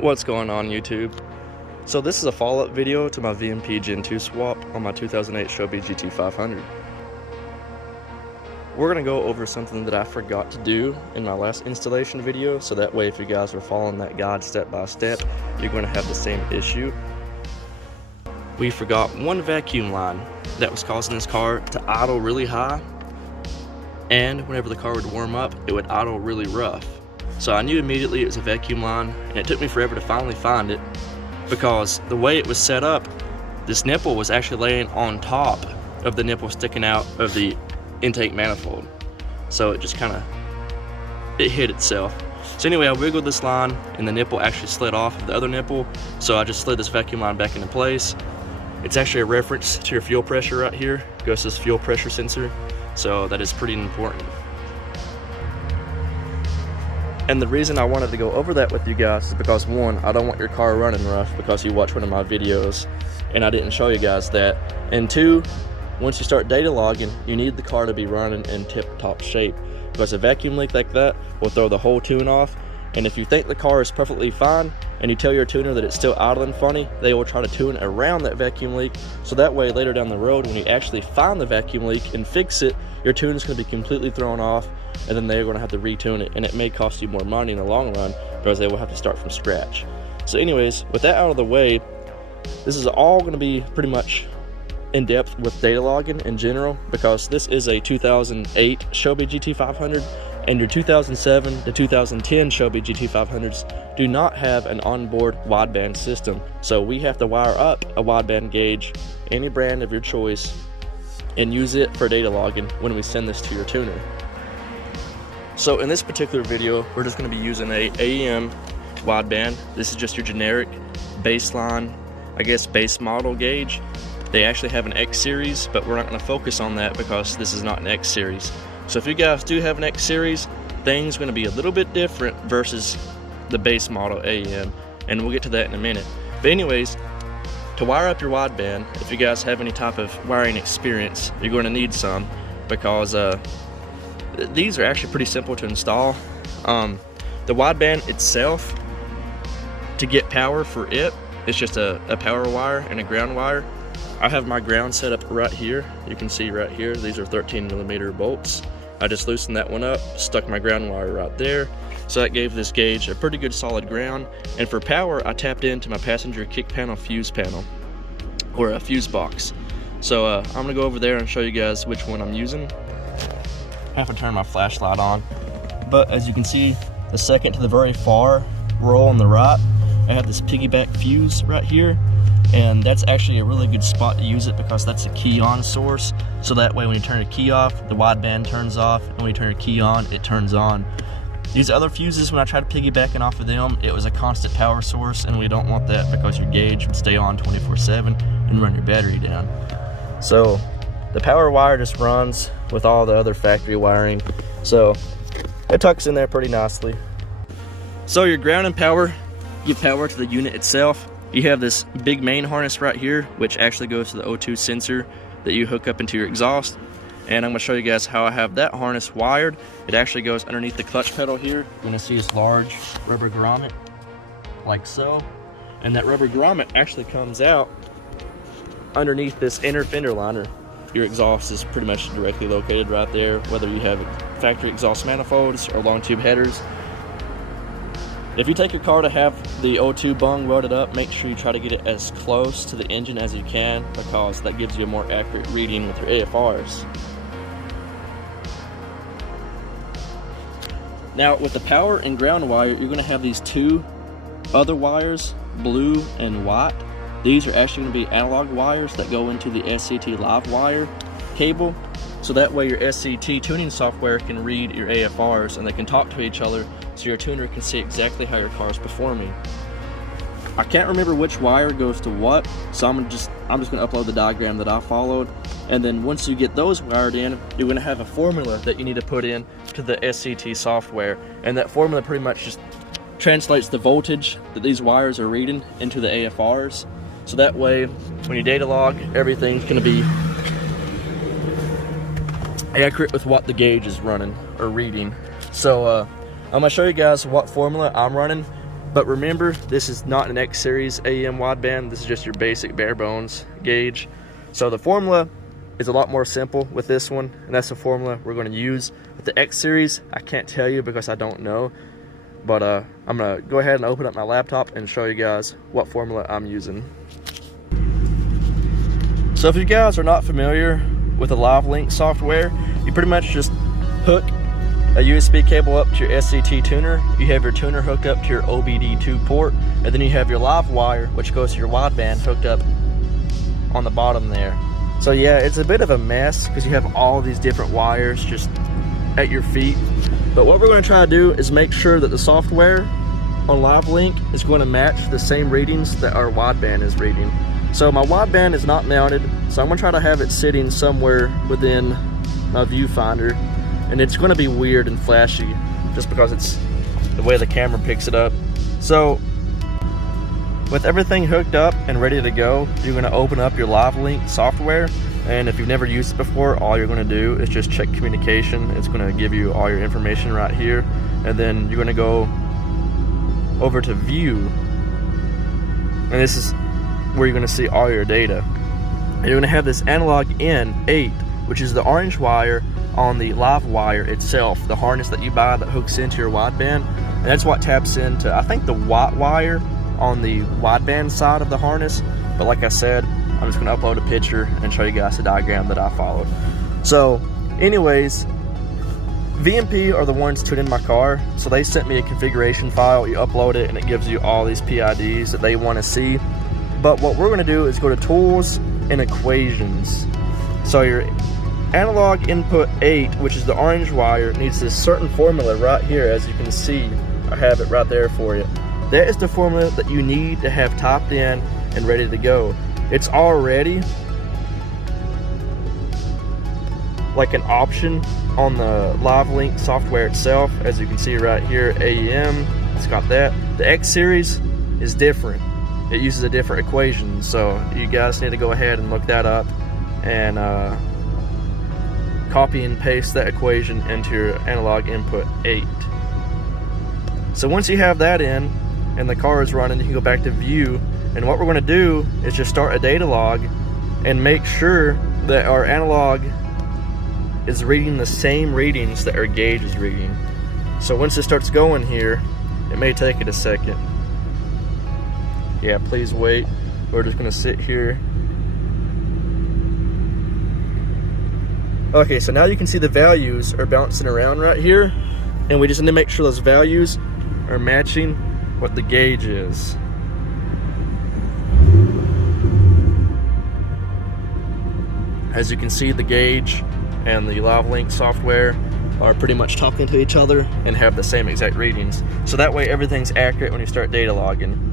What's going on, YouTube? So this is a follow-up video to my VMP Gen2 swap on my 2008 Shelby GT500. We're going to go over something that I forgot to do in my last installation video, so that way if you guys are following that guide step by step, you're going to have the same issue. We forgot one vacuum line that was causing this car to idle really high, and whenever the car would warm up, it would idle really rough. So I knew immediately it was a vacuum line, and it took me forever to finally find it because the way it was set up, this nipple was actually laying on top of the nipple sticking out of the intake manifold. So it just it hit itself. So anyway, I wiggled this line and the nipple actually slid off of the other nipple, so I just slid this vacuum line back into place. It's actually a reference to your fuel pressure right here. It goes to this fuel pressure sensor, so that is pretty important. And the reason I wanted to go over that with you guys is because, one, I don't want your car running rough because you watched one of my videos and I didn't show you guys that. And two, once you start data logging, you need the car to be running in tip-top shape, because a vacuum leak like that will throw the whole tune off. And if you think the car is perfectly fine and you tell your tuner that it's still idling funny, they will try to tune around that vacuum leak, so that way later down the road when you actually find the vacuum leak and fix it, your tune is going to be completely thrown off, and then they're going to have to retune it, and it may cost you more money in the long run because they will have to start from scratch. So anyways, with that out of the way, this is all going to be pretty much in depth with data logging in general, because this is a 2008 Shelby GT500 and your 2007 to 2010 Shelby GT500s do not have an onboard wideband system. So we have to wire up a wideband gauge, any brand of your choice, and use it for data logging when we send this to your tuner. So in this particular video, we're just going to be using a AEM wideband. This is just your generic baseline, I guess, base model gauge. They actually have an X series, but we're not going to focus on that because this is not an X series. So if you guys do have an X series, things are going to be a little bit different versus the base model AEM, and we'll get to that in a minute. But anyways, to wire up your wideband, if you guys have any type of wiring experience, you're going to need some, because these are actually pretty simple to install. The wideband itself, to get power for it, it's just a power wire and a ground wire. I have my ground set up right here. You can see right here, these are 13mm bolts. I just loosened that one up, stuck my ground wire right there. So that gave this gauge a pretty good solid ground. And for power, I tapped into my passenger kick panel fuse panel, or a fuse box. So I'm gonna go over there and show you guys which one I'm using. I have to turn my flashlight on. But as you can see, the second to the very far row on the right, I have this piggyback fuse right here. And that's actually a really good spot to use it because that's a key on source. So that way when you turn a key off, the wideband turns off, and when you turn a key on, it turns on. These other fuses, when I tried piggybacking off of them, it was a constant power source, and we don't want that because your gauge would stay on 24/7 and run your battery down. So the power wire just runs with all the other factory wiring. So it tucks in there pretty nicely. So your ground and power give power to the unit itself. You have this big main harness right here, which actually goes to the O2 sensor that you hook up into your exhaust. And I'm going to show you guys how I have that harness wired. It actually goes underneath the clutch pedal here. You're going to see this large rubber grommet, like so. And that rubber grommet actually comes out underneath this inner fender liner. Your exhaust is pretty much directly located right there, whether you have factory exhaust manifolds or long tube headers. If you take your car to have the O2 bung welded up, make sure you try to get it as close to the engine as you can, because that gives you a more accurate reading with your AFRs. Now with the power and ground wire, you're going to have these two other wires, blue and white. These are actually going to be analog wires that go into the SCT live wire cable. So that way your SCT tuning software can read your AFRs and they can talk to each other, so your tuner can see exactly how your car is performing. I can't remember which wire goes to what, so I'm just going to upload the diagram that I followed. And then once you get those wired in, you're going to have a formula that you need to put in to the SCT software. And that formula pretty much just translates the voltage that these wires are reading into the AFRs. So that way, when you data log, everything's going to be accurate with what the gauge is running or reading. So I'm going to show you guys what formula I'm running. But remember, this is not an X series AEM wideband. This is just your basic bare bones gauge. So the formula is a lot more simple with this one, and that's the formula we're going to use. With the X series, I can't tell you because I don't know, but I'm going to go ahead and open up my laptop and show you guys what formula I'm using. So if you guys are not familiar with the LiveLink software, you pretty much just hook a USB cable up to your SCT tuner. You have your tuner hooked up to your OBD2 port, and then you have your live wire, which goes to your wideband, hooked up on the bottom there. So yeah, it's a bit of a mess because you have all these different wires just at your feet. But what we're going to try to do is make sure that the software on LiveLink is going to match the same readings that our wideband is reading. So my wideband is not mounted, so I'm going to try to have it sitting somewhere within my viewfinder. And it's going to be weird and flashy just because it's the way the camera picks it up. So with everything hooked up and ready to go, you're going to open up your LiveLink software. And if you've never used it before, all you're going to do is just check communication. It's going to give you all your information right here. And then you're going to go over to view. And this is where you're going to see all your data. And you're going to have this analog in 8, which is the orange wire on the live wire itself, the harness that you buy that hooks into your wideband. And that's what taps into, I think, the white wire on the wideband side of the harness. But like I said, I'm just going to upload a picture and show you guys the diagram that I followed. So anyways, VMP are the ones tuning my car, so they sent me a configuration file. You upload it and it gives you all these PIDs that they want to see. But what we're going to do is go to tools and equations. So your analog input 8, which is the orange wire, needs this certain formula right here. As you can see, I have it right there for you. That is the formula that you need to have typed in and ready to go. It's already like an option on the LiveLink software itself. As you can see right here, AEM, it's got that. The X series is different. It uses a different equation, so you guys need to go ahead and look that up and copy and paste that equation into your analog input 8. So once you have that in and the car is running, you can go back to view, and what we're going to do is just start a data log and make sure that our analog is reading the same readings that our gauge is reading. So once it starts going here, it may take it a second. Yeah, please wait. We're just going to sit here. Okay, so now you can see the values are bouncing around right here, and we just need to make sure those values are matching what the gauge is. As you can see, the gauge and the LiveLink software are pretty much talking to each other and have the same exact readings. So that way everything's accurate when you start data logging.